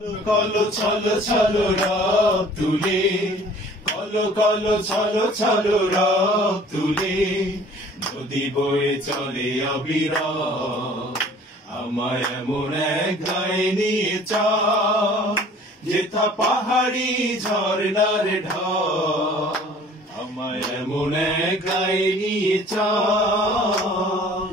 কলো ছলো ছলো রব তুলে, কলো কলো ছলো ছলো রব তুলে, নদী বয়ে চলে অবিরাম। আমায় এমন এক গায়ে নিয়ে চল, যেথা পাহাড়ি ঝর্ণার ঢল। আমায় এমন এক গায়ে নিয়ে চল।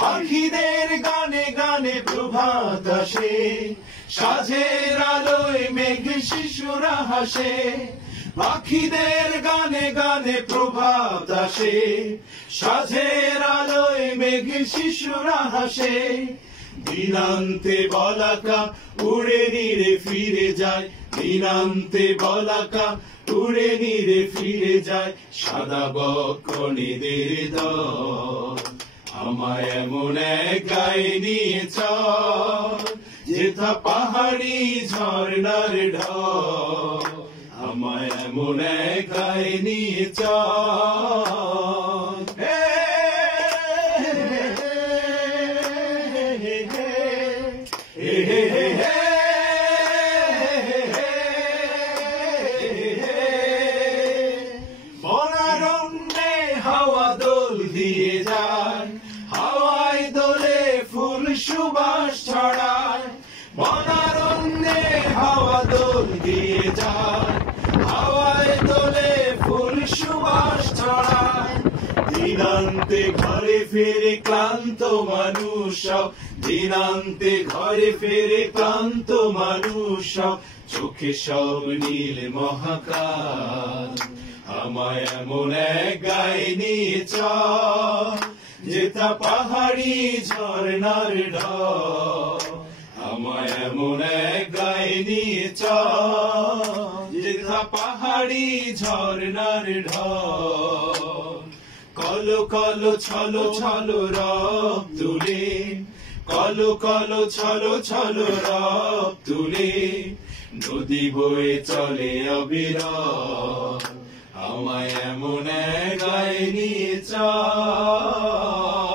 পাখিদের গানে গানে প্রভাত আসে, সাঁঝের আলোয় মেঘ শিশুরা হাসে। পাখিদের গানে গানে প্রভাত আসে, সাঁঝের আলোয় মেঘ শিশুরা হাসে। দিনান্তে বলাকা উড়ে নিরে ফিরে যায়, দিনান্তে বলাকা উড়ে নিরে ফিরে যায়। সাদা বকনেদের দল আমায় এমন এক গায়ে নিয়ে চল, যেথা পাহাড়ি ঝর্ণার ঢল। আমায় এমন এক গায়ে নিয়ে চল। বনারণ্যে হাওয়া দোল দিয়ে যায়, হাওয়ায় দোলে ফুল সুবাস ছড়ায়। বনারণ্যে হাওয়া দোল দিয়ে যায়, হাওয়ায় দোলে ফুল সুবাস ছড়ায়। দিনান্তে ঘরে ফেরে ক্লান্ত মানুষ সব, দিনান্তে ঘরে ফেরে ক্লান্ত মানুষ সব। চোখে সব নীল মহাকাশ, আমায় এমন এক গায়ে নিয়ে চল, যেথা পাহাড়ি ঝর্ণার ঢল। আমায় এমন এক গায়ে নিয়ে চল, যেথা পাহাড়ি ঝর্ণার ঢল। কলো কলো ছলো ছলো রব তুলে, কলো কলো ছলো ছলো রব তুলে, নদী বয়ে চলে অবিরাম। আমায় এমন এক গায়ে নিয়ে চল।